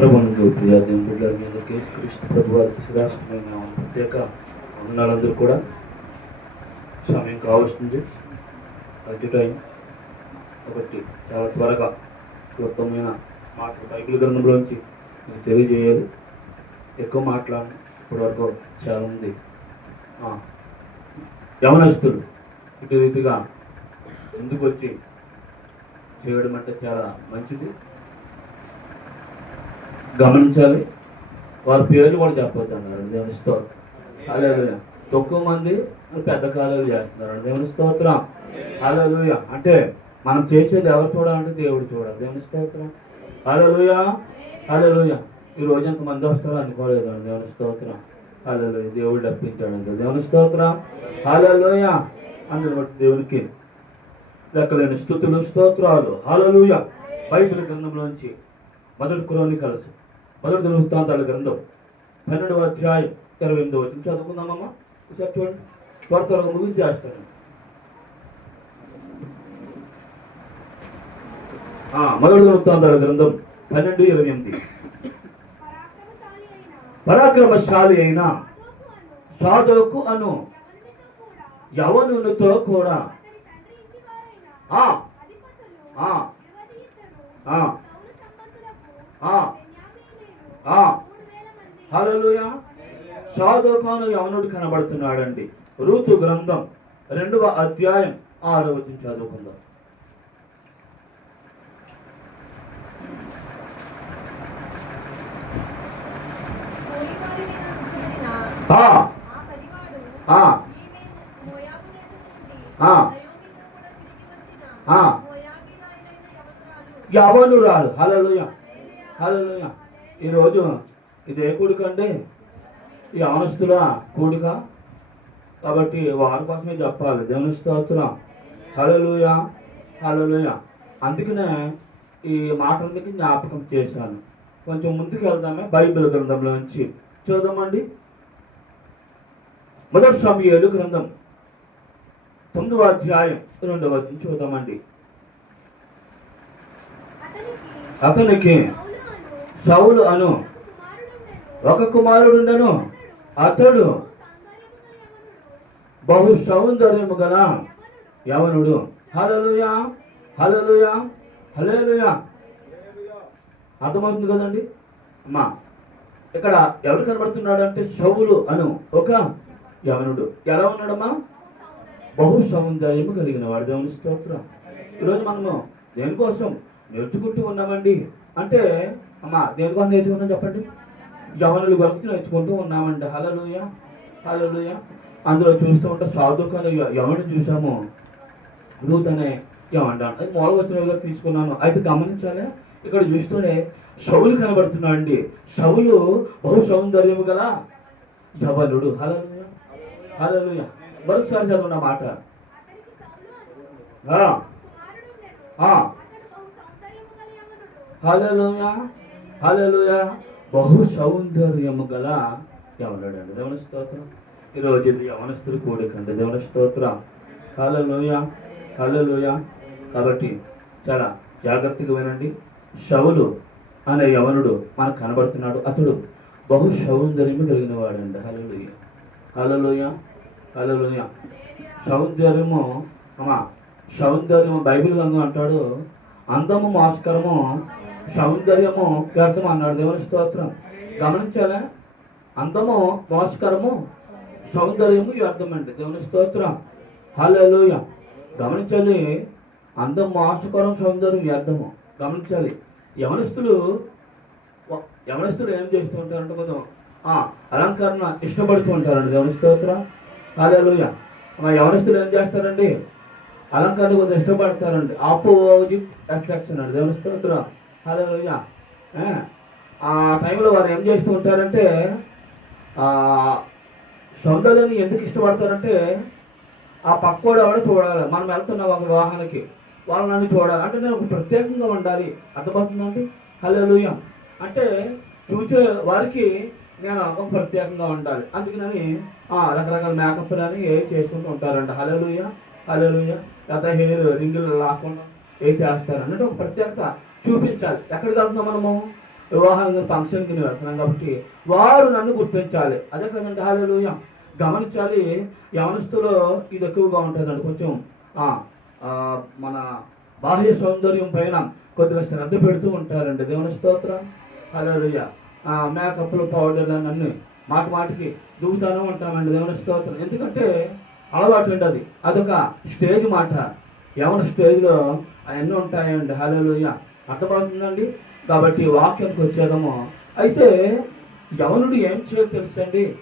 ప్రభునందు ప్రియాదేవం బిడ్డల మీద క్రీస్తు ప్రభు ప్రత్యేక వందనాలందరూ కూడా. సమయం కావస్తుంది అడ్జు టైం కాబట్టి చాలా త్వరగా క్లుప్తమైన మాటలు బైబిల్ గ్రంథంలోంచి మీకు తెలియజేయాలి. ఎక్కువ మాట్లాడి ఇప్పటివరకు చాలా ఉంది. యవనస్తుడు ఇటు రీతిగా ముందుకు వచ్చి చేయడం అంటే చాలా మంచిది. గమనించాలి. వారి పేర్లు కూడా చెప్పొద్దు అన్నారు దేవుని స్తోత్రం. అలా తక్కువ మంది పెద్ద కాలాలు చేస్తున్నారు. దేవుని స్తోత్రం. అలా అంటే మనం చేసేది ఎవరు చూడాలంటే దేవుడు చూడాలి. దేవుని స్తోత్రం. అలేలుయ అలేలుయ ఈ రోజు ఎంత మంది వస్తారో అనుకోలేదు దేవుని స్తోత్రం. అలేలుయ దేవుడు డప్పించాడు దేవుని స్తోత్రం. అలేలుయ అందరి బట్టి దేవునికి లెక్కలేని స్థుతులు స్తోత్రాలు. హల్లెలూయా. బైబిల్ గ్రంథంలోంచి మొదటి క్రోనికల్స్. మొదటి వృత్తాంతాల గ్రంథం. పన్నెండవ అధ్యాయం ఇరవై ఎనిమిదవ వచ్చింది చదువుకుందామమ్మా. ఒకసారి చూడండి త్వర త్వరగా ముగించేస్తాను ఆ, మొదటి వృత్తాంతాల గ్రంథం పన్నెండు ఇరవై ఎనిమిది. పరాక్రమశాలి అయిన పరాక్రమశాలి సాధోకు అను యవనునితో కూడా. ఆ, ఆ, ఆ, హల్లెలూయా. సాధోకాను యవనుడు కనబడుతున్నాడండి. ఋతు గ్రంథం రెండవ అధ్యాయం ఆరవ వచనం చదువుకుందాం. కోయివారి మీద ఉంచబడిన ఆ, ఆ. పనివాడు ఆ, ఈమె మోయాబు దేశం నుండి ఆ. నయోమితో కూడా తిరిగి వచ్చిన. మోయాబీరాయనైన యవనురాలు. హల్లెలూయా. హల్లెలూయా. ఈరోజు ఇది ఏ కూడిక అండి ఈ అవనస్తుల కూడిక. కాబట్టి వారి కోసమే చెప్పాలి దేవుని స్తోత్రం. హల్లెలూయా హల్లెలూయా. అందుకనే ఈ మాటలకి జ్ఞాపకం చేశాను. కొంచెం ముందుకు వెళ్దామే బైబిల్ గ్రంథంలో నుంచి. చూద్దామండి. మొదటి సమయాలు గ్రంథం తొమ్మిదవ అధ్యాయం రెండవ చూద్దామండి. అతనికి సౌలు అను. ఒక కుమారుడుండను అతడు బహు సౌందర్యము గల యవనుడు. హలలుయా హలలుయా హల్లెలూయా. అర్థమవుతుంది కదండి? అమ్మా ఇక్కడ ఎవరు కనబడుతున్నాడు అంటే సౌలు అను ఒక యవనుడు. ఎలా ఉన్నాడమ్మా? బహు సౌందర్యము కలిగిన వాడు. దేవుని స్తోత్రం. ఈరోజు మనము దేనికోసం నేర్చుకుంటూ ఉన్నామండి? అంటే అమ్మా దేనికోసం నేర్చుకుందాం చెప్పండి. యవనులు వరకు నేర్చుకుంటూ ఉన్నామండి. హలలుయ హలలుయ అందులో చూస్తూ ఉంటే సాధుకాల యవని చూసాము. రూత్ అనే యవనుడు అది మూల వచ్చినగా తీసుకున్నాను. అయితే గమనించాలి ఇక్కడ చూస్తూనే సౌలు కనబడుతున్నాడు అండి సౌలు బహు సౌందర్యము గల యవనుడు హలలుయ హలలుయ మరొకసారి చదవండి ఆ మాట. అతనికి సౌలు బహు సౌందర్యము గల యవనుడు. యవనుడండి. దేవుని స్తోత్రం. ఈరోజు ఇది యవనస్తులు కూడికండి. దేవుని స్తోత్రం. హల్లెలూయ. హల్లెలూయ. కాబట్టి చాలా జాగ్రత్తగా వినండి. శవులు అనే యవనుడు మనకు కనబడుతున్నాడు. అతడు బహు సౌందర్యము కలిగిన వాడండి హల్లెలూయ. హల్లెలూయ. హల్లెలూయ. సౌందర్యము అమ్మా సౌందర్యము బైబిల్ గంగ అంటాడు. అందము మాస్కరము సౌందర్యము వ్యర్థం అన్నాడు. దేవుని స్తోత్రం. గమనించాలా? అందము మోసకరము సౌందర్యము వ్యర్థం అండి. దేవుని స్తోత్రం. హలోయ గమనించాలి అందం మోసకరం సౌందర్యం వ్యర్థము. గమనించాలి. యవనస్తులు వ- యవనస్తులు ఏం చేస్తూ ఉంటారంటే కొంచెం అలంకరణ ఇష్టపడుతూ ఉంటారండి. దేవుని స్తోత్రం. హలోయ మా యవనస్తులు ఏం చేస్తారండి? అలంకరణ కొంచెం ఇష్టపడతారండి. ఆపోజిట్ అట్రాక్షన్ అండి. దేవుని స్తోత్రం. హలో ఆ, టైంలో వారు ఏం చేస్తూ ఉంటారంటే ఆ, సౌందర్యాన్ని ఎందుకు ఇష్టపడతారంటే ఆ పక్కోడు ఎవడో చూడాలి. మనం వెళ్తున్నాం ఒక వాహనకి వాళ్ళు నన్ను చూడాలి. అంటే నేను ఒక ప్రత్యేకంగా ఉండాలి. అర్థమవుతుందండి? లూయ అంటే చూసే వారికి నేను ఒక ప్రత్యేకంగా ఉండాలి. అందుకని ఆ, రకరకాల మేకప్ అని చేసుకుంటూ ఉంటారంట హలో లూయ లేకపోతే హెయిర్ రింగులు లాకుండా ఏ చేస్తారు అన్నట్టు ఒక ప్రత్యేకత చూపించాలి. ఎక్కడికి వెళ్తున్నాం మనము? వివాహం ఫంక్షన్కి నేను కాబట్టి వారు నన్ను గుర్తించాలి. అదే కదండి? హాలు గమనించాలి యవనస్తులో ఇది ఎక్కువగా ఉంటుందండి. కొంచెం మన బాహ్య సౌందర్యం పైన కొద్దిగా శ్రద్ధ పెడుతూ ఉంటారండి. దేవుని స్తోత్రం. హలోయ మేకప్లు పౌడర్ అన్ని మాట మాటికి దువ్వుతానే ఉంటామండి దేవుని స్తోత్రం. ఎందుకంటే అలవాటు ఉండదు అదొక స్టేజ్ మాట. ఎవరి స్టేజ్లో అవన్నీ ఉంటాయండి. హలోయ అర్థమవుతుందండి? కాబట్టి వాక్యానికి వచ్చేదము అయితే యవనుడు ఏం చేయాలి తెలుసండి?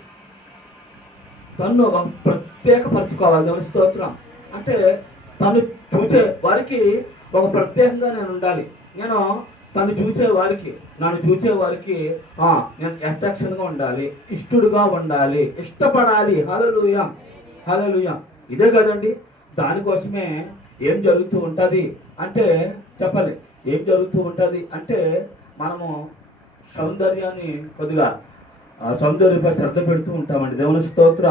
తను ఒక ప్రత్యేకపరచుకోవాలి. దేవుని స్తోత్రం. అంటే తను చూసే వారికి ఒక ప్రత్యేకంగా నేను ఉండాలి. నేను తను చూసే వారికి నన్ను చూసే వారికి నేను అట్రాక్షన్గా ఉండాలి ఇష్టడుగా ఉండాలి ఇష్టపడాలి. హలలుయ హాలూయ ఇదే కదండి దానికోసమే ఏం జరుగుతూ ఉంటుంది అంటే చెప్పాలి ఏం జరుగుతూ ఉంటుంది అంటే మనము సౌందర్యాన్ని కొద్దిగా ఆ సౌందర్యపై శ్రద్ధ పెడుతూ ఉంటామండి. దేవుని స్తోత్ర.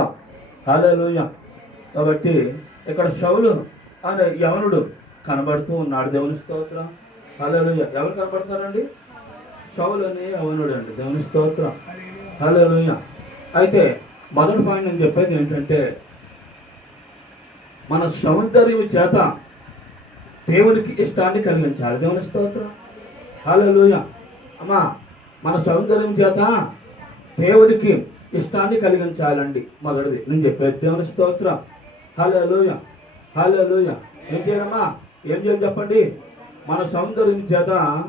హాలూయ కాబట్టి ఇక్కడ శవులు అనే యవనుడు కనబడుతూ ఉన్నాడు. దేవుని స్తోత్ర. హాలూయ ఎవరు కనబడతారండి? శవులు అనే యవనుడు అండి దేవుని స్తోత్ర. హాలూయ అయితే మొదటి పాయింట్ నేను చెప్పేది ఏంటంటే మన సౌందర్యం చేత దేవునికి ఇష్టాన్ని కలిగించాలి. దేవుని స్తోత్రం. హాలూయ అమ్మా మన సౌందర్యం చేత దేవుడికి ఇష్టాన్ని కలిగించాలండి. మొదటిది. నేను చెప్పేది దేవుని స్తోత్రం. హాలూయ హాలూయ ఏం చేయాలమ్మా? ఏం చేయాలి చెప్పండి? మన సౌందర్యం చేత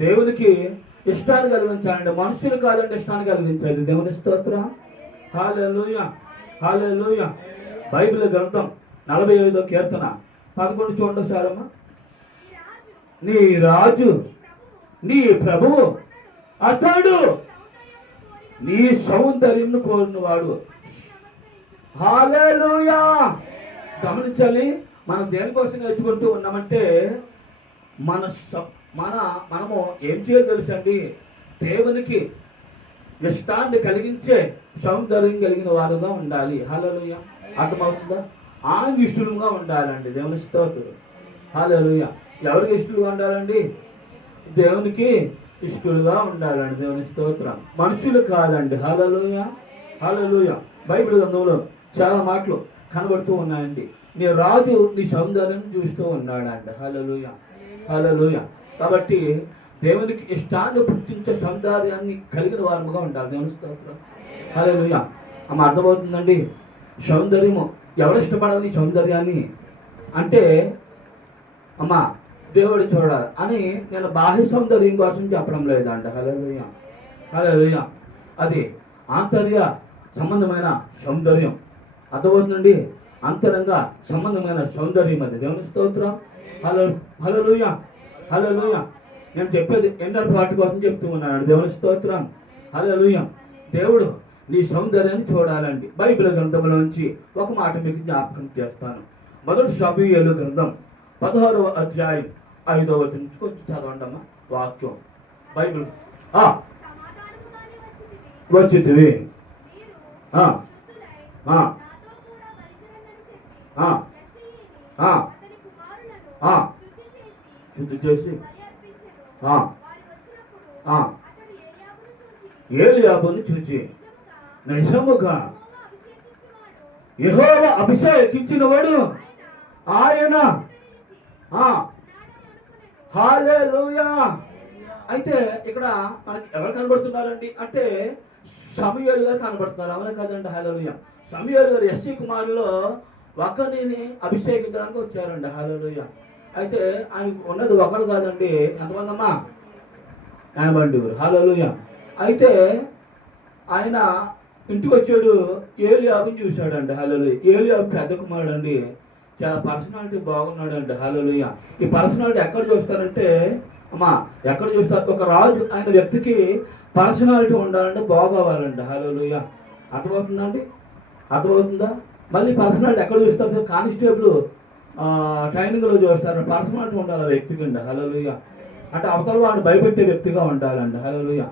దేవునికి ఇష్టాన్ని కలిగించాలండి. మనుషులు కాదండి ఇష్టాన్ని కలిగించాలి దేవుని స్తోత్రం. హాలూయ హాలూయ బైబిల్ గ్రంథం నలభై ఐదో కీర్తన. పదకొండు చూడండి సారమ్మా నీ రాజు నీ ప్రభువు అతడు నీ సౌందర్యంను కోరినవాడు. హాలూయా గమనించాలి మనం దేనికోసం నేర్చుకుంటూ ఉన్నామంటే మన మన మనము ఏం చేయాలి తెలుసండి దేవునికి ఇష్టాన్ని కలిగించే సౌందర్యం కలిగిన వారుగా ఉండాలి. హలోలుయ అర్థమవుతుందా? ఆయన ఉండాలండి దేవుని స్తోత్రుడు హాలూయ ఎవరికి ఇష్టలుగా ఉండాలండి? దేవునికి ఇష్టలుగా ఉండాలండి దేవుని స్తోత్రం. మనుషులు కాదండి. హాలూయ హాలూయ బైబిల్ గ్రంథంలో చాలా మాటలు కనబడుతూ ఉన్నాయండి. నీ రాజు నీ సౌందర్యం చూస్తూ ఉన్నాడండి. హలలుయ హలలుయ కాబట్టి దేవునికి ఇష్టాన్ని పుట్టించే సౌందర్యాన్ని కలిగిన వారముగా ఉండాలి దేవుని స్తోత్రం. హలలుయ అమ్మ అర్థమవుతుందండి? సౌందర్యము ఎవరు ఇష్టపడాలి సౌందర్యాన్ని? అంటే అమ్మా దేవుడు చూడాలి అని నేను బాహ్య సౌందర్యం కోసం చెప్పడం లేదంట. హలోయ హలోయ అది ఆంతర్య సంబంధమైన సౌందర్యం. అర్థమవుతుందండి అంతరంగ సంబంధమైన సౌందర్యం అది. దేవుని స్తోత్రం. హలో హలోయ హలోయ నేను చెప్పేది ఎండర్ పాటు కోసం చెప్తూ ఉన్నాను దేవుని స్తోత్రం. హలోయ దేవుడు నీ సౌందర్యాన్ని చూడాలండి. బైబిల్ గ్రంథంలోంచి ఒక మాట మీకు జ్ఞాపకం చేస్తాను. మొదటి షబియలు గ్రంథం పదహారవ అధ్యాయం ఐదవ నుంచి కొంచెం చదవండమ్మా. వాక్యం. బైబిల్. వచ్చింది శుద్ధి చేసి. ఏలియాబుని చూచి. నిజముగా యహోవ అభిషేకించిన వాడు ఆయన. ఆ, అయితే ఇక్కడ మనకి ఎవరు కనబడుతున్నారండి? అంటే సమయాలు గారు కనబడుతున్నారు. అవునా కాదండి? హాలలుయ. సమయాలు గారు ఎస్సీ కుమారులో ఒకరిని అభిషేకించడానికి వచ్చారండి. హాలలుయ. అయితే ఆయన ఉన్నది ఒకరు కాదండి. ఎంతమంది అమ్మా ఎనబండి హల్లెలూయా అయితే ఆయన ఇంటికి వచ్చాడు ఏలియాబుని చూశాడండి హల్లెలూయా. ఏలియాబు పెద్ద కుమారుడు అండి చాలా పర్సనాలిటీ బాగున్నాడండి హల్లెలూయ. ఈ పర్సనాలిటీ ఎక్కడ చూస్తారంటే అమ్మా ఎక్కడ చూస్తారు? ఒక రాజు ఆయన వ్యక్తికి పర్సనాలిటీ ఉండాలంటే బాగోవాలండి హలోలుయ అర్థమవుతుందా అండి అర్థమవుతుందా? మళ్ళీ పర్సనాలిటీ ఎక్కడ చూస్తారు? కానిస్టేబుల్ ట్రైనింగ్లో చూస్తారు. పర్సనాలిటీ ఉండాలి వ్యక్తికి అండి హల్లెలూయ. అంటే అవతల వాడిని భయపెట్టే వ్యక్తిగా ఉండాలండి హల్లెలూయ.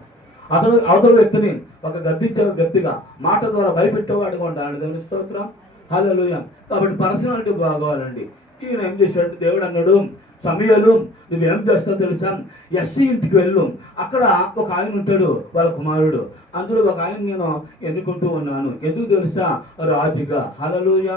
అతను అవతల వ్యక్తిని ఒక గద్దించే వ్యక్తిగా మాట ద్వారా భయపెట్టేవాడిగా ఉండాలండి దేవుని స్తోత్రం. హలోయ కాబట్టి పర్సనాలిటీ బాగోవాలండి. ఈయన ఏం చేశాడు? దేవుడు అన్నాడు సమయాలు నువ్వేం చేస్తావు తెలుసా? ఎస్సీ ఇంటికి వెళ్ళు. అక్కడ ఒక ఆయన ఉంటాడు వాళ్ళ కుమారుడు. అందులో ఒక ఆయన నేను ఎన్నుకుంటూ ఉన్నాను. ఎందుకు తెలుసా? రాజుగా. హలలుయ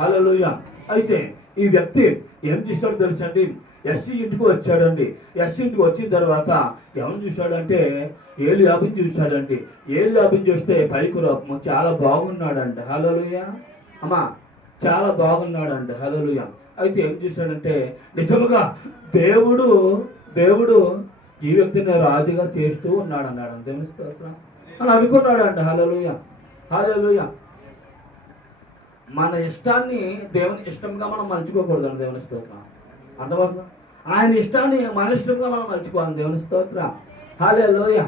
హలలుయ అయితే ఈ వ్యక్తి ఏం చేశాడు తెలుసా అండి? ఎస్సీ ఇంటికి వచ్చాడండి. ఎస్సీ ఇంటికి వచ్చిన తర్వాత ఎవరిని చూశాడంటే? ఏలు యాభం చూశాడండి. ఏలు యాభం చూస్తే పైకి రూపము చాలా బాగున్నాడంట. హలోలుయ అమ్మా చాలా బాగున్నాడంట. హలోలుయ అయితే ఏం చూశాడంటే నిజముగా దేవుడు దేవుడు ఈ వ్యక్తిని రాజుగా చేస్తూ ఉన్నాడు అన్నాడు అంతే స్తోత్రం. అని అనుకున్నాడంట. హలోలుయ హలోలుయ మన ఇష్టాన్ని దేవుని ఇష్టంగా మనం మలుచుకోకూడదు దేవుని స్తోత్రం. అర్థమవుతుందా ఆయన ఇష్టాన్ని మన ఇష్టంగా మనం మలుచుకోవాలి. దేవుని స్తోత్ర. హాలే లోయ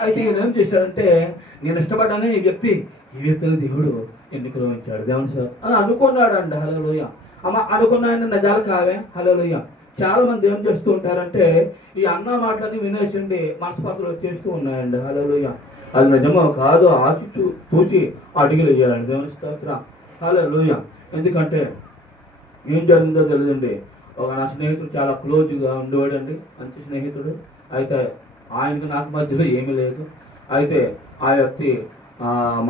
అయితే ఈయన ఏం చేశాడంటే నేను ఇష్టపడ్డానే ఈ వ్యక్తి ఈ వ్యక్తిని దేవుడు ఎన్నికలు ఉంచాడు దేవుని స్తోత్రం. అని అనుకున్నాడు హలో లోయ అమ్మ అనుకున్న ఆయన నిజాలు కావే. హలో లోయ చాలా మంది ఏం చేస్తూ ఉంటారంటే ఈ అన్న మాటలన్నీ వినేసిండి మనస్పర్ధలు వచ్చేస్తూ ఉన్నాయండి హలో లోయ అది నిజమో కాదు ఆచి తూచి అడుగులు వేయాలండి దేవుని స్తోత్ర. హలో లోయ ఎందుకంటే ఏం జరిగిందో తెలియదండి. ఒక నా స్నేహితుడు చాలా క్లోజ్గా ఉండేవాడండి మంచి స్నేహితుడు. అయితే ఆయనకు నాకు మధ్యలో ఏమీ లేదు. అయితే ఆ వ్యక్తి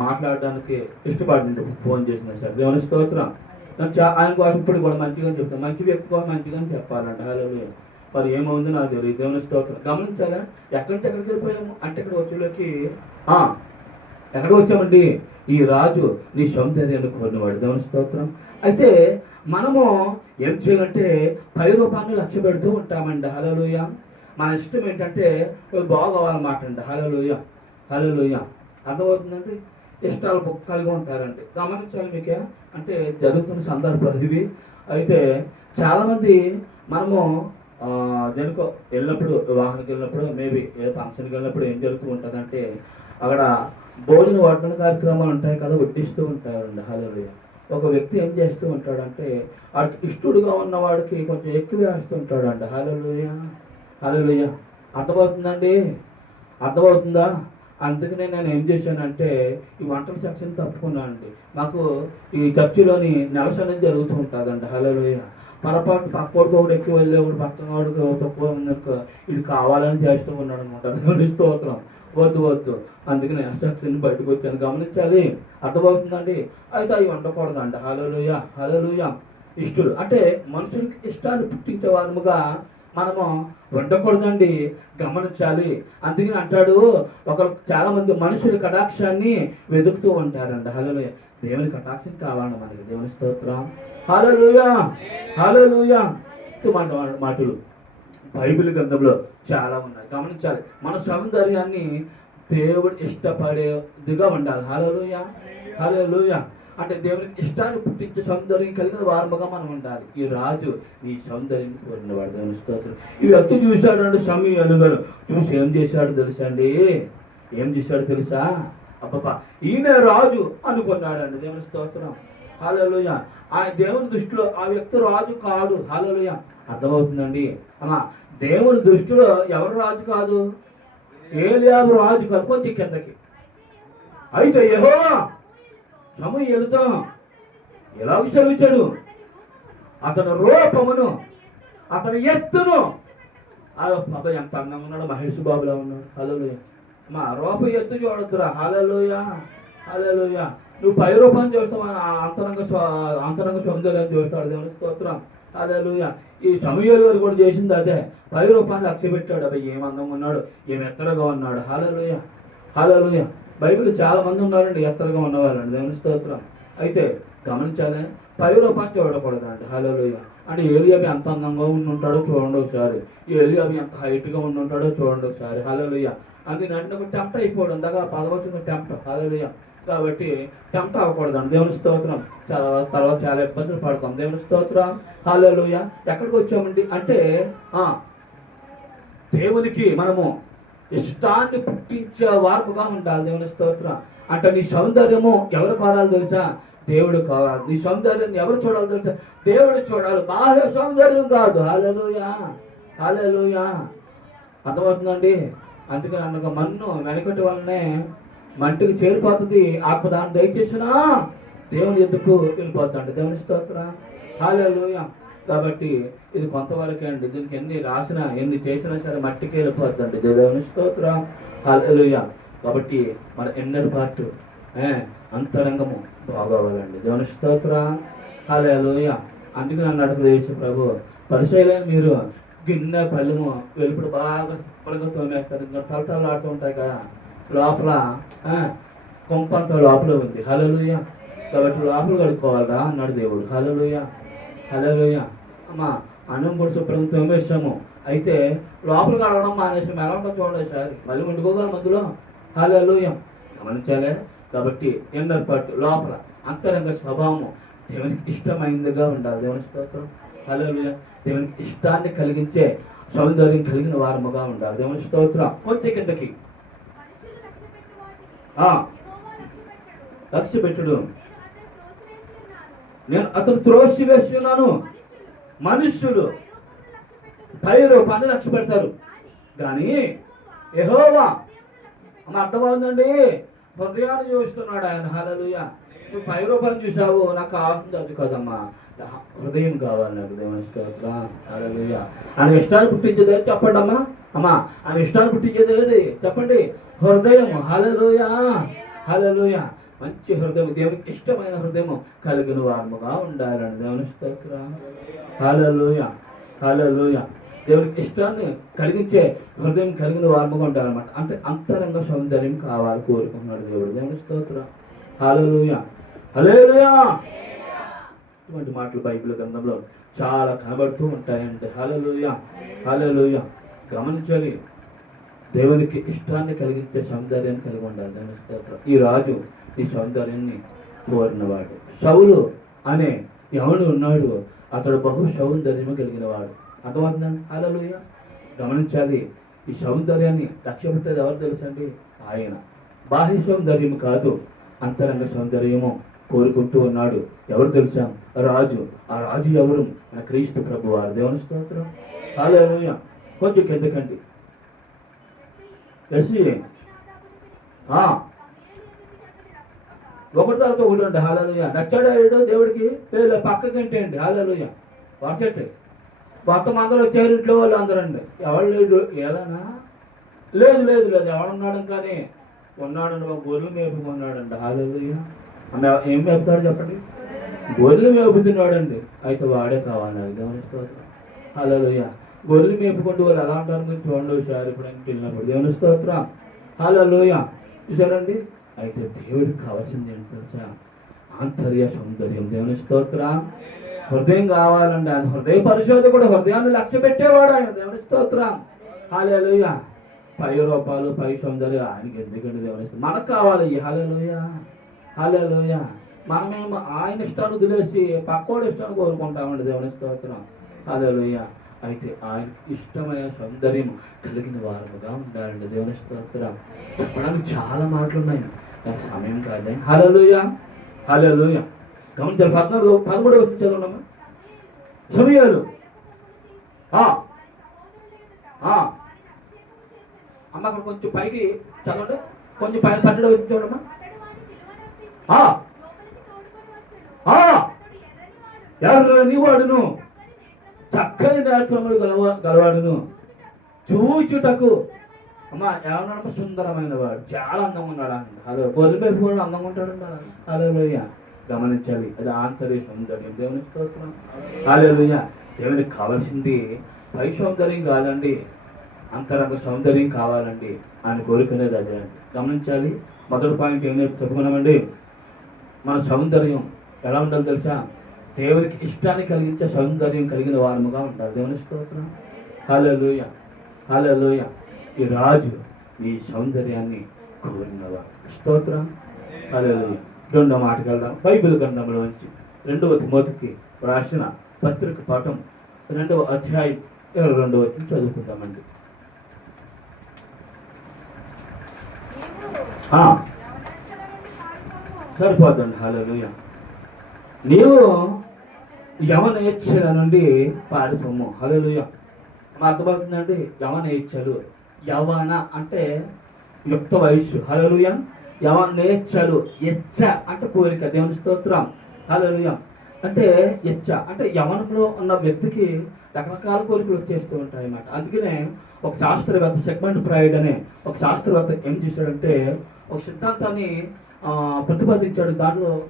మాట్లాడడానికి ఇష్టపడి ఫోన్ చేసిన సార్. దేవుని స్తోత్రం. చా ఆయన కోసం ఇప్పుడు కూడా మంచిగా చెప్తాను మంచి వ్యక్తి కోసం మంచిగా చెప్పాలంట. హలో మరి ఏమవుందో నాకు తెలియదు. దేవుని స్తోత్రం. గమనించాలా ఎక్కడికి ఎక్కడికి వెళ్ళిపోయాము? అంటే ఇక్కడ వచ్చేలోకి ఎక్కడికి వచ్చామండి? ఈ రాజు నీ సౌందర్యాన్ని కోరినవాడు. దేవుని స్తోత్రం. అయితే మనము ఏం చేయాలంటే పై రూపాన్ని లక్ష్య పెడుతూ ఉంటామండి. హలోయ మన ఇష్టం ఏంటంటే బాగోవాలన్నమాట అండి. హలోయ హలోయ అర్థమవుతుందండి? ఇష్టాలు బుక్కలుగా కలిగి ఉంటారండి. గమనించాలి మీకే? అంటే జరుగుతున్న సందర్భాలు ఇవి. అయితే చాలామంది మనము దేనికో వెళ్ళినప్పుడు వివాహానికి వెళ్ళినప్పుడు మేబీ ఏ ఫంక్షన్కి వెళ్ళినప్పుడు ఏం జరుగుతూ ఉంటుందంటే అక్కడ భోజన వడ్డన కార్యక్రమాలు ఉంటాయి కదా వడ్డిస్తూ ఉంటారండి. హలోయ ఒక వ్యక్తి ఏం చేస్తూ ఉంటాడంటే వాడికి ఇష్టడుగా ఉన్నవాడికి కొంచెం ఎక్కువ వేస్తూ ఉంటాడండి హలోయ హలోయ అర్థమవుతుందండి? అర్థమవుతుందా? అందుకనే నేను ఏం చేశానంటే ఈ వంటల సెక్షన్ తప్పుకున్నానండి. మాకు ఈ చర్చిలోని నెలస జరుగుతూ ఉంటుందండి హలోయ పొరపాటు పక్కోడికి ఒకటి ఎక్కువ వెళ్ళేవాడు పక్కన వాడికి తక్కువ ఉందనుకో ఇది కావాలని చేస్తూ ఉన్నాడు అనమాట స్తోత్రం. వద్దు వద్దు. అందుకని అసక్తిని బయటకు వచ్చాను. గమనించాలి. అర్థమవుతుందండి? అయితే అవి వండకూడదండి హలోలుయ హలోలుయ ఇష్టుడు. అంటే మనుషులకి ఇష్టాన్ని పుట్టించే వారముగా మనము వండకూడదండి. గమనించాలి. అందుకని అంటాడు ఒకరు చాలామంది మనుషుల కటాక్షాన్ని వెతుకుతూ ఉంటారండి హలోలుయ దేవుని కటాక్షం కావాలి మనకి? దేవుని స్తోత్రం. హలోలుయ హలోలుయ మాట మాటలు. బైబిల్ గ్రంథంలో చాలా ఉన్నాయి. గమనించాలి. మన సౌందర్యాన్ని దేవుడు ఇష్టపడేదిగా ఉండాలి. హలోయ హలోయ అంటే దేవునికి ఇష్టాన్ని పుట్టించే సౌందర్యం కలిగిన వారముగా మనం ఉండాలి. ఈ రాజు ఈ సౌందర్యం కోరినవాడు దేవుని స్తోత్రం. ఈ వ్యక్తి చూశాడు అంటే సమీ అనుగారు. చూసి ఏం చేశాడు తెలుసా అండి? ఏం చేశాడు తెలుసా? అబ్బబ్బా. ఈయన రాజు అనుకున్నాడండి. దేవుని స్తోత్రం. హలోయ ఆ దేవుని దృష్టిలో ఆ వ్యక్తి రాజు కాడు. హలోయ అర్థమవుతుందండి. అమ్మా దేవుని దృష్టిలో ఎవరు రాజు కాదు? ఏలియాబు రాజు కాదు కొంచెం కిందకి. అయితే యెహోవా సమూయేలుతో ఎలాగ సెలవిచ్చాడు అతని రూపమును అతని ఎత్తును. ఆ ఎంత అందంగా ఉన్నాడు మహేష్ బాబులా ఉన్నాడు. హలోయ మా రూప ఎత్తు చూడొద్దురా. హలోయ హలోయ నువ్వు పై రూపం చూస్తావు? అంతరంగ అంతరంగ సౌందర్యం చూస్తాడు దేవుని స్తోత్రం. హలోయ ఈ సమయాలు గారు కూడా చేసింది అదే. పై రూపాయలు లక్ష పెట్టాడు. అబ్బాయి ఏం అందంగా ఉన్నాడు? ఏం ఎత్తరగా ఉన్నాడు? హాలలుయ హాలలుయ బైబిల్ చాలా మంది ఉన్నారండి ఎత్తరగా ఉన్నవాళ్ళండి. దేవుని స్తోత్రం. అయితే గమనించాలి పై రూపాన్ని చూడకూడదండి. హాలలుయ అంటే ఏలియాబి ఎంత అందంగా ఉండుంటాడో చూడండి ఒకసారి. ఏలియాబి ఎంత హైట్గా ఉండుంటాడో చూడండి ఒకసారి. హలోయ అది నన్ను టెంప్ట్ అయిపోవడం దాకా పదవచ్చిన టెంప్ట్. హలోయ కాబట్టి టెంప్ట్ అవ్వకూడదండి దేవుని స్తోత్రం చాలా తర్వాత చాలా ఇబ్బందులు పడతాం. దేవుని స్తోత్రం. లూయ ఎక్కడికి వచ్చామండి? అంటే ఆ, దేవునికి మనము ఇష్టాన్ని పుట్టించే వార్పుగా ఉండాలి దేవుని స్తోత్రం. అంటే నీ సౌందర్యము ఎవరు కోరాలి తెలుసా? దేవుడు కావాలి నీ సౌందర్యాన్ని ఎవరు చూడాలి తెలుసా? దేవుడు చూడాలి. బాహ్య సౌందర్యం కాదు. హాలూయా హాలూయా అర్థమవుతుందండి? అందుకని అనగా మన్ను వెనకటి వల్లనే మంటికి చేరిపోతుంది ఆత్మదానం దయచేసినా దేవుని ఎద్దుకు వెళ్ళిపోతాడు. దేవుని స్తోత్ర. హాలూయ కాబట్టి ఇది కొంతవరకే అండి. దీనికి ఎన్ని రాసినా ఎన్ని చేసినా సరే మట్టికి వెళ్ళిపోద్దండి. దేవుని స్తోత్ర. హాలూయ కాబట్టి మన ఇన్నర్ పార్ట్ అంతరంగము బాగోవాలండి. దేవుని స్తోత్ర. హాలూయ అందుకే నన్ను అడుగులేసి ప్రభు పరిచయలేని మీరు గిన్నె పళ్ళెము వెలుపుడు బాగా శుభ్రంగా తోమేస్తారు. ఇంకా తలతలాడుతూ ఉంటాయి కదా. లోపల ఆ, లోపల ఉంది. హలలుయ కాబట్టి లోపల కడుక్కోవాలరా అన్నాడు దేవుడు. హలలుయ హలలుయ అమ్మా అన్నం కూడా శుభ్రంగా తోమేసాము అయితే లోపల కడగడం మానేసాం ఎలా ఉంటుంది చూడండి సార్. మళ్ళీ వండుకోగలం మధ్యలో హలలుయ గమనించాలే? కాబట్టి ఎన్నర్ పట్టు లోపల అంతరంగ స్వభావము దేవునికి ఇష్టమైందిగా ఉండాలి. దేవుని స్తోత్రం. హలోయ దేవునికి ఇష్టాన్ని కలిగించే సౌందర్యం కలిగిన వారముగా ఉండాలి. దేవుని స్తోత్రం. కొద్ది కిందకి మనుషులు లక్ష్యపెట్టు వాటిని ఆ, యెహోవా లక్ష్యపెట్టడు. లక్ష్య పెట్టుడు. నేను ఉన్నాను. అతను త్రోసి వేస్తున్నాను మనుష్యులు పై రూపాన్ని లక్ష్య పెడతారు. కానీ ఎహోవా యెహోవా యెహోవా అమ్మ అర్థమవుతుందండి? హృదయాన్ని చూస్తున్నాడు ఆయన. హలలుయ నువ్వు పై రూపాయలు చూసావు నాకు కావాల్సింది అది కదమ్మా. హృదయం కావాలి నాకు దేవుని స్తోత్రం. ఆయన ఇష్టాన్ని పుట్టించేది చెప్పండి అమ్మా అమ్మా ఆయన ఇష్టాన్ని పుట్టించేది చెప్పండి. హృదయము. హలలుయ హలలుయ మంచి హృదయం దేవునికి ఇష్టమైన హృదయము కలిగిన వారముగా ఉండాలని దేవుని స్తోత్రం. హలలుయ దేవునికి ఇష్టాన్ని కలిగించే హృదయం కలిగిన వారముగా ఉండాలన్నమాట. అంటే అంతరంగ సౌందర్యం కావాలి కోరుకుంటున్నాడు దేవుడు. దేవుని స్తోత్ర. హల్లెలూయా. హల్లెలూయా. ఇటువంటి మాటలు బైబిల్ గ్రంథంలో చాలా కనబడుతూ ఉంటాయండి. హలలోయ హలలోయ గమనించాలి. దేవునికి ఇష్టాన్ని కలిగించే సౌందర్యాన్ని కలిగి ఉండాలి. దాని స్తోత్రం. ఈ రాజు ఈ సౌందర్యాన్ని కోరినవాడు. సౌలు అనే ఎవడు ఉన్నాడు. అతడు బహు సౌందర్యము కలిగినవాడు. అర్థమవుతుందండి హల్లెలూయా. గమనించాలి. ఈ సౌందర్యాన్ని రక్షపెట్టేది ఎవరు తెలుసండి? ఆయన. బాహ్య సౌందర్యం కాదు అంతరంగ సౌందర్యము కోరుకుంటూ ఉన్నాడు. ఎవరు తెలుసా? రాజు. ఆ రాజు ఎవరు? మన క్రీస్తు ప్రభు వారు దేవుని స్తోత్రం. హల్లెలూయా. కొంచెం కిందకండి. ఎస్సీ ఆ, ఒకటి తర్వాత ఒకటి అండి హాలలోయ నచ్చాడు ఏడు దేవుడికి? లేదు పక్కకి ఏంటండి హాలలోయ వరచెట్టు. మొత్తం అందరూ వచ్చారు ఇంట్లో వాళ్ళు అందరూ అండి ఎవరు లేడు? ఎలానా లేదు లేదు లేదు. ఎవడున్నాడు కానీ? ఉన్నాడండి ఒక గొర్రెలు మేపుకున్నాడండి. హాలలోయ అన్న ఏం మేపుతాడు చెప్పండి? గొర్రెలు మేపుతున్నాడండి. అయితే వాడే కావాలి? గమనిస్తారు హాలలోయ గొర్రెలు మేపుకుంటూ వాళ్ళు ఎలా ఉంటారు మీరు చూడండి ఒకసారి ఇప్పుడు వెళ్ళినప్పుడు. దేవుని స్తోత్రం. లోయ చూసారండి అయితే దేవుడికి కావాల్సింది ఏంటి తెలుసా? ఆంతర్య సౌందర్యం. దేవుని స్తోత్ర. హృదయం కావాలండి. ఆయన హృదయ పరిశోధకుడు హృదయాన్ని లక్ష్య పెట్టేవాడు ఆయన. దేవుని స్తోత్ర. హాలేలుయ పై రూపాలు పై సౌందర్యం ఆయనకి ఎందుకంటే దేవుని మనకు కావాలి. ఈ హాలేలుయ హాలేలుయ మనమేమో ఆయన ఇష్టాన్ని వదిలేసి పక్కోడి ఇష్టాన్ని కోరుకుంటామండి దేవుని స్తోత్రం. హాలేలుయ అయితే ఆయన ఇష్టమైన సౌందర్యం కలిగిన వారముగా ఉండాలండి. దేవుని స్తోత్రం. చెప్పడానికి చాలా మాటలు ఉన్నాయి నాకు సమయం కాదే. హలలుయ హలలుయ గమనించాలి. పద్నాలుగు పదమూడు వచ్చి చదవడమ్మా సమయాలు. ఆ, ఆ. అమ్మ అక్కడ కొంచెం పైకి చదవండి. కొంచెం పైన పన్నెండు వచ్చి చూడమ్మా ఎర్రని వాడును. చక్కని నేత్రములు గలవ గలవాడును. చూచుటకు. అమ్మా అమ్మ? ఏమన్నాడు సుందరమైన వాడు. చాలా అందంగా ఉన్నాడు అదే. హలో గొర్రె కూడా అందంగా ఉంటాడు హలోయ గమనించాలి. అది ఆంతర్య సౌందర్యం. దేవుని స్తోత్రం. హలోయ దేవునికి కావాల్సింది పై సౌందర్యం కాదండి. అంతరంగ సౌందర్యం కావాలండి. ఆయన కోరుకునేది అదే గమనించాలి. మొదటి పాయింట్ ఏం చెప్పుకున్నామండి మన సౌందర్యం ఎలా ఉండాలి తెలుసా? దేవునికి ఇష్టాన్ని కలిగించే సౌందర్యం కలిగిన వారముగా ఉంటారు. దేవుని స్తోత్రం. హలోయ హలోయ ఈ రాజు ఈ సౌందర్యాన్ని కోరినవారు స్తోత్రం. హలోయ రెండో మాటకెళ్దాం బైబిల్ గ్రంథంలో నుంచి రెండవ తిమోతికి రాసిన పత్రిక పాఠం రెండవ అధ్యాయం ఇరవై రెండవ చదువుకుందామండి. నీవు సరిపోతుంది. నీవు యవనేచ్ఛల నుండి పారిపోము హలోయ అర్థమవుతుందండి యవనేచ్ఛలు. యవన అంటే యుక్త వయస్సు. హలోయ యవనేచ్ఛలు ఎచ్చ అంటే కోరిక. దేవుని స్తోత్రం. హలోయ అంటే ఎచ్చ అంటే యవనంలో ఉన్న వ్యక్తికి రకరకాల కోరికలు వచ్చేస్తూ ఉంటాయి అన్నమాట. అందుకనే ఒక శాస్త్రవేత్త సెగ్మెంట్ ప్రైడ్ అనే ఒక శాస్త్రవేత్త ఏం చేశాడంటే ఒక సిద్ధాంతాన్ని ప్రతిపాదించాడు. దాంట్లో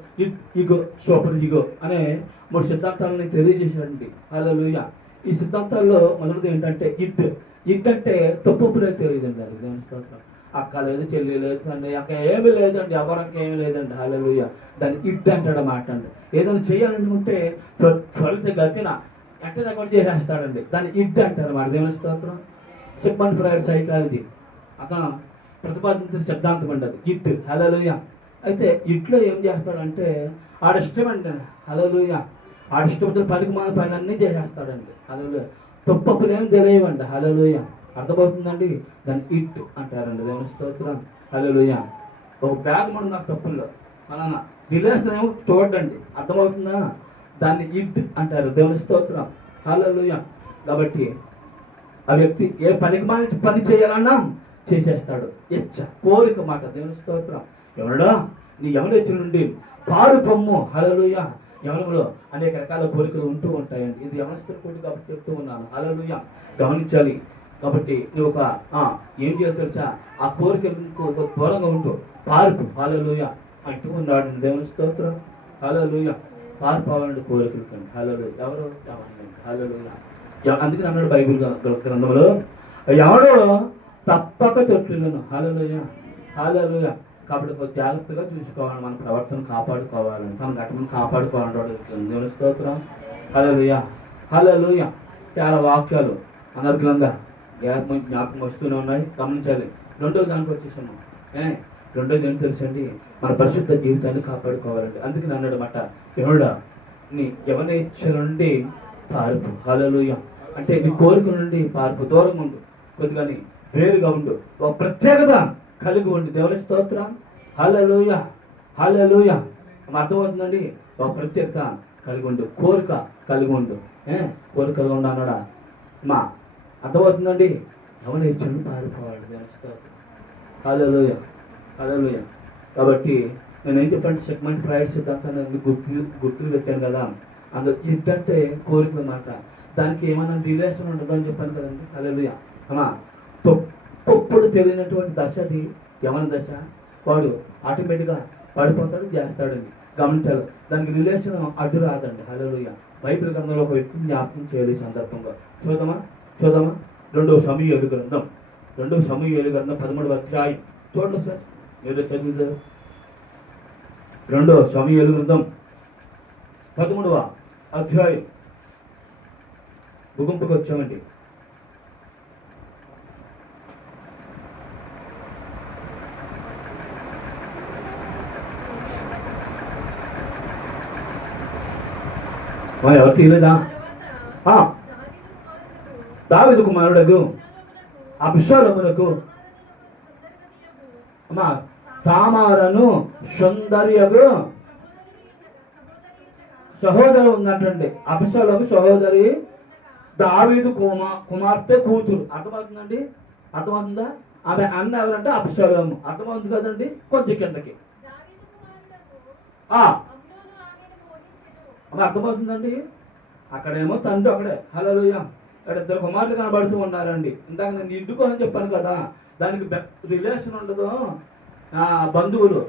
ఇగో సూపర్ ఇగో అనే మూడు సిద్ధాంతాలని తెలియజేశాడండి. హలోయ ఈ సిద్ధాంతాల్లో మొదటిది ఏంటంటే ఇట్ ఇట్ అంటే తప్పులే తెలియదండి అది. దేవుని స్తోత్రం. అక్క లేదు చెల్లి లేదు తండ్రి అక్క ఏమీ లేదండి ఎవరికి ఏమీ లేదండి. హలోయ దాన్ని ఇడ్ అంటాడు మాట అండి. ఏదైనా చేయాలనుకుంటే త్వ- త్వరిత గతిన వెంటనే కూడా చేసేస్తాడండి. దాన్ని ఇడ్ అంటారు మాట దేవుని స్తోత్రం. సిబ్బంది ఫ్రైడ్ సైకాలజీ. అతను ప్రతిపాదించిన సిద్ధాంతం అండి అది. ఇట్ హలోయ అయితే ఇట్లో ఏం చేస్తాడంటే ఆడిష్టమండి హలోలుయ ఆడిష్టమైన పనికి మన పని అన్నీ చేసేస్తాడండి. హలోలుయ తప్పప్పులు ఏం తెలియవండి హలోలుయ అర్థమవుతుందండి? దాన్ని ఇట్ అంటారండి దేవుని స్తోత్రం హలోలుయ ఒక బ్యాగ్ మనం నాకు తప్పుల్లో. మన రిలేషన్ ఏమో చూడండి అర్థమవుతుందా? దాన్ని ఇట్ అంటారు దేవుని స్తోత్రం. హలోలుయ కాబట్టి ఆ వ్యక్తి ఏ పనికి మాని పని చేయాలన్నా చేసేస్తాడు. ఎచ్చ కోరిక మాట దేవుని స్తోత్రం. ఎవడా నీ యమనెచ్చి నుండి? పాడు పొమ్ము. హలలుయ యమనంలో అనేక రకాల కోరికలు ఉంటూ ఉంటాయండి. ఇది యమనస్తుల కోరిక కాబట్టి చెప్తూ ఉన్నాను. హలలుయ గమనించాలి. కాబట్టి నువ్వు ఒక ఏం చేయాలి తెలుసా? ఆ కోరికలకు ఒక దూరంగా ఉంటూ పార్పు. హలలుయ అంటూ ఉన్నాడు. దేవుని స్తోత్రం. హలలుయ పారిపోవాలంటే కోరికలు కండి హలలు ఎవరు? హలలుయ అందుకని అన్నాడు బైబిల్ గ్రంథంలో ఎవడో తప్పక తొట్టిల్లను. హలలుయ హలలుయ కాబట్టి కొంచెం జాగ్రత్తగా చూసుకోవాలి మన ప్రవర్తన కాపాడుకోవాలి తన ఘటనను కాపాడుకోవాలని దేవుని స్తోత్రం. హలలుయ హలలుయ చాలా వాక్యాలు అనర్గలంగా జ్ఞాపకం జ్ఞాపకం వస్తూనే ఉన్నాయి. గమనించాలి. రెండో దానికి వచ్చేసాము. ఏ? రెండోది ఏంటి తెలుసండి. మన పరిశుద్ధ జీవితాన్ని కాపాడుకోవాలండి. అందుకని అన్నాడు మాట ఎవడా నీ ఎవరి ఇచ్చ నుండి పార్పు. హలలుయ అంటే నీ కోరిక నుండి పార్పు. దూరం ఉండు. కొద్దిగాని వేరుగా ఉండు. ఒక ప్రత్యేకత కలిగి ఉండి దేవుని స్తోత్రం హలలోయ హలలోయ అర్థమవుతుందండి ఒక ప్రత్యేకత కలిగి ఉండు కోరిక కలిగి ఉండు ఏ? కోరిక కలిగి ఉండు అన్నాడా మా అర్థమవుతుందండి ఎవరి ఇచ్చిన పారిపోవాలి దేవుని స్తోత్రం. హలలోయ హలలోయ కాబట్టి నేను ఏం చెప్పంటే సెగ్మెంట్ ఫ్రైడ్ సిద్ధాంతాన్ని గుర్తు గుర్తుకు తెచ్చాను కదా. అందులో ఇద్దంటే కోరిక మాట? దానికి ఏమైనా రిలేషన్ ఉండదు అని చెప్పాను కదండి. హల్లెలూయా. అమ్మా తప్పుడు తెలియనటువంటి దశ అది. యమన దశ. వాడు ఆటోమేటిక్గా పడిపోతాడు చేస్తాడండి గమనించాలి. దానికి రిలేషన్ అడ్డు రాదండి. హలోయ బైబిల్ గ్రంథంలో ఒక వ్యక్తిని జ్ఞాపకం చేయాలి సందర్భంగా. చూద్దామా? చూద్దామా? రెండవ సమూహేలు గ్రంథం. రెండవ సమూహేలు గ్రంథం పదమూడు అధ్యాయం. చూడండి సార్. మీరు చదువుతారు రెండవ సమూహేలు గ్రంథం పదమూడవ అధ్యాయం. ముగింపుకు వచ్చామండి. ఎవరు తీయలేదా? ఆ, దావిదు కుమారుడకు అభిషాలమునకు అమ్మా తామారను సుందరియగు సహోదరు ఉందంటండి అభిషాలము సహోదరి దావీదు కుమా కుమార్తె కూతురు. అర్థమవుతుందండి? అర్థమవుతుందా? ఆమె అన్న ఎవరంటే అభిషాలము అర్థమవుతుంది కదండి? కొద్ది కిందకి. అవి అర్థమవుతుందండి? అక్కడేమో తండ్రి అక్కడే హలో ఇక్కడ ఇద్దరు కుమారులు కనబడుతూ ఉన్నారండి. ఇందాక నేను ఇడ్డుకో అని చెప్పాను కదా దానికి రిలేషన్ ఉండదు. బంధువులు.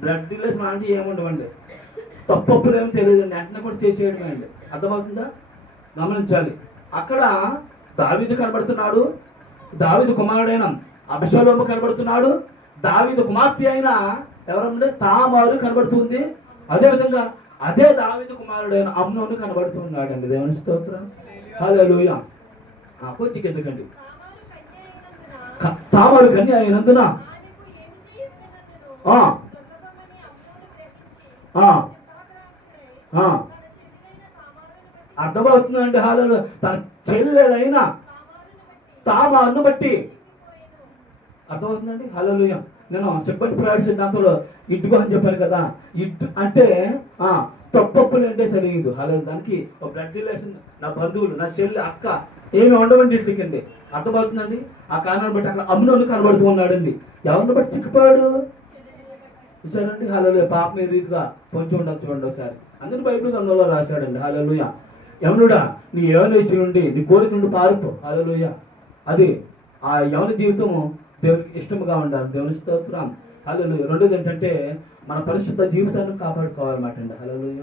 బ్లడ్ రిలేషన్ అంటే ఏముండవండి తప్పప్పులు ఏమి తెలియదండి. వెంటనే కూడా చేసేయడమే అండి. అర్థమవుతుందా? గమనించాలి. అక్కడ దావిదు కనబడుతున్నాడు. దావిదు కుమారుడైన అభిషేకము కనబడుతున్నాడు. దావిదు కుమార్తె అయిన ఎవరంటే తామారు కనబడుతుంది. అదేవిధంగా అదే దావీదు కుమారుడైన అమ్నోను కనబడుతున్నాడు అండి దేవుని స్తోత్రం. హల్లెలూయా. ఆ కొద్దిగా ఎందుకండి? తామరు కన్య అయినందున. ఆ. ఆ. అర్థమవుతుందండి? హాలలో తన చెల్లెలైన తామారును బట్టి. అర్థమవుతుందండి? హలోలుయ నేను చెప్పండి ప్రైవేట్ సిద్ధాంతంలో ఇడ్డుకో అని చెప్పాను కదా. ఇడ్డు అంటే ఆ, తప్పప్పులు అంటే తెలియదు. హలో దానికి ఒక బ్లడ్ రిలేషన్ నా బంధువులు నా చెల్లి అక్క ఏమి ఉండవండి ఇంటికండి అర్థమవుతుందండి? ఆ కారణాన్ని బట్టి అక్కడ అమ్మునోళ్ళు కనబడుతూ ఉన్నాడండి. ఎవరిని బట్టి చిక్కుపోయాడు చూసారండి హలో పాప మీ రీతిగా పొంచి ఉండదు చూడండి ఒకసారి. అందరి బైబిల్ అందులో రాశాడండి. హాలలుయ యవనుడా నీ యవన ఇచ్చి నుండి నీ కోరిక నుండి పారిపో. హాలలుయ అది ఆ యవన జీవితము దేవునికి ఇష్టముగా ఉండాలి. దేవుని స్తోత్రం. హలోయ రెండోది ఏంటంటే మన పరిశుద్ధ జీవితాన్ని కాపాడుకోవాలన్నమాట అండి. హలోయ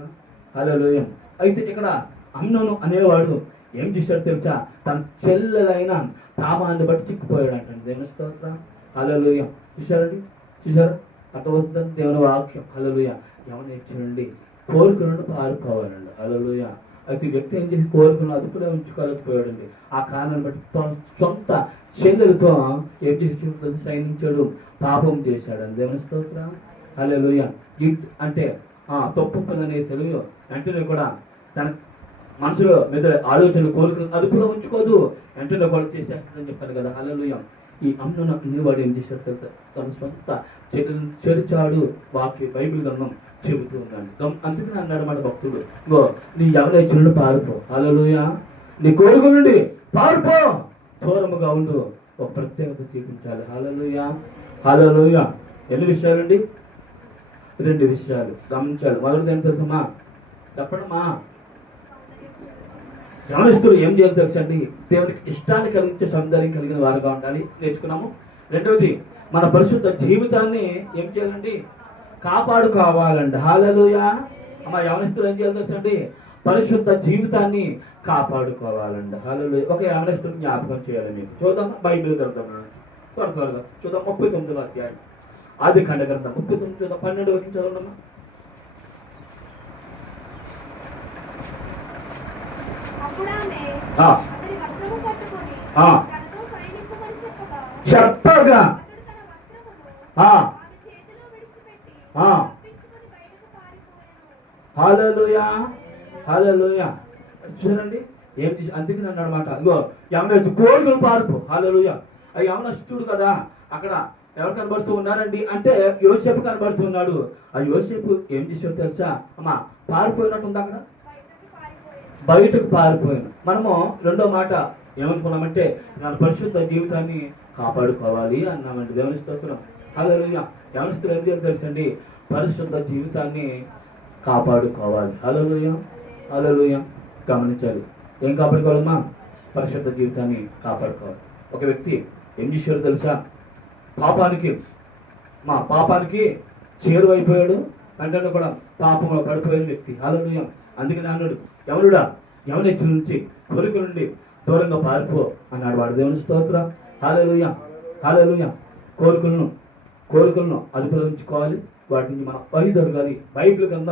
హలోయ అయితే ఇక్కడ అమ్నోను అనేవాడు ఏం చేశాడు తెలుసా? తన చెల్లెలైన తామాన్ని బట్టి చిక్కుపోయాడు అంటండి దేవుని స్తోత్రం. హలోయ చూశారండి చూసారా అర్థమవుతుందని దేవుని వాక్యం. హలోయ ఎవరిని చూడండి కోరికలను పారుకోవాలండి. హలోయ అయితే వ్యక్తి ఏం చేసి కోరికలను అదుపులో ఉంచుకోలేకపోయాడండి. ఆ కారణాన్ని బట్టి సొంత చెల్లెలతో ఏం చేసి సైనించాడు పాపం చేశాడు దేవుని స్తోత్రం. హలోయ అంటే ఆ, తప్పు పనులనే తెలియ వెంటనే కూడా తన మనసులో మీద ఆలోచనలు కోరికలు అదుపులో ఉంచుకోదు. వెంటనే కూడా చేసేస్తుందని చెప్పాను కదా. హలోయ ఈ అమ్మను వాడు ఏం చేశాడు తెలుసా? తన సొంత చెడు చెరిచాడు. వాక్య బైబిల్ గమనం చెబుతూ ఉన్నాడు. అందుకని అన్నాడు మన భక్తుడు. ఇగో నీ ఎవరైనా నుండి పారిపో. అలలుయ నీ కోరిక నుండి పారిపో. దూరముగా ఉండు. ఒక ప్రత్యేకత చూపించాలి. హలోయ హలోయ ఎన్ని విషయాలండి? రెండు విషయాలు. గమనించాలి. మొదటిది ఏంటి తెలుసమ్మా? చెప్పడమ్మా. యవనస్తులు ఏం చేయాలి తెలుసండి? దేవునికి ఇష్టాన్ని కలిగించే సౌందర్యం కలిగిన వారుగా ఉండాలి. నేర్చుకున్నాము. రెండవది మన పరిశుద్ధ జీవితాన్ని ఏం చేయాలండి? కాపాడుకోవాలండి. హాలలుయా అమ్మ యవనస్తులు ఏం చేయాలి తెలుసండి? పరిశుద్ధ జీవితాన్ని కాపాడుకోవాలండి హాలలు ఒక యవనస్తుడు జ్ఞాపకం చేయాలి మీకు. చూద్దాం బైబిల్ గ్రంథం త్వర త్వరగా చూద్దాం ముప్పై తొమ్మిదో అధ్యాయం. ఆది ఖండ గ్రంథం ముప్పై తొమ్మిది చూద్దాం పన్నెండు వచ్చి సైనికుమని చెప్పగా హాలలుయా హాలలోయ. చూడండి ఏం తీసి అందుకే అన్నాడు అనమాట ఇగో యమనొచ్చు కోరికలు పారుపు. హాలలోయ. ఆ యమనస్తుడు కదా. అక్కడ ఎవరు కనబడుతూ ఉన్నారండి? అంటే యోసేపు కనబడుతూ ఉన్నాడు. ఆ యోసేపు ఏం చేసాడు తెలుసా? అమ్మా పారిపోయినట్టుంది అక్కడ? బయటకు పారిపోయాను మనము రెండో మాట ఏమనుకున్నామంటే మన పరిశుద్ధ జీవితాన్ని కాపాడుకోవాలి అన్నామండి. దేవుని స్తోత్రం. హలోయ యవనస్తులు ఏం చేయాలి తెలుసండి? పరిశుద్ధ జీవితాన్ని కాపాడుకోవాలి. హలో హలోయ గమనించాలి. ఏం కాపాడుకోవాలమ్మా పరిశుద్ధ జీవితాన్ని కాపాడుకోవాలి. ఒక వ్యక్తి ఏం చేశాడు తెలుసా? పాపానికి మా పాపానికి చేరువైపోయాడు వెంటనే కూడా పాపంలో పడిపోయిన వ్యక్తి. హలోయ అందుకని అన్నాడు ఎవరుడా ఎవరి నుంచి కొరిక నుండి దూరంగా పారిపో అన్నాడు వాడు. దేవుని స్తోత్ర. హాలలుయ హాలలుయ కోరికలను కోరికలను అదుపులో ఉంచుకోవాలి వాటి నుంచి మనం వైదొరగాలి బైబిల్ గ్రంథం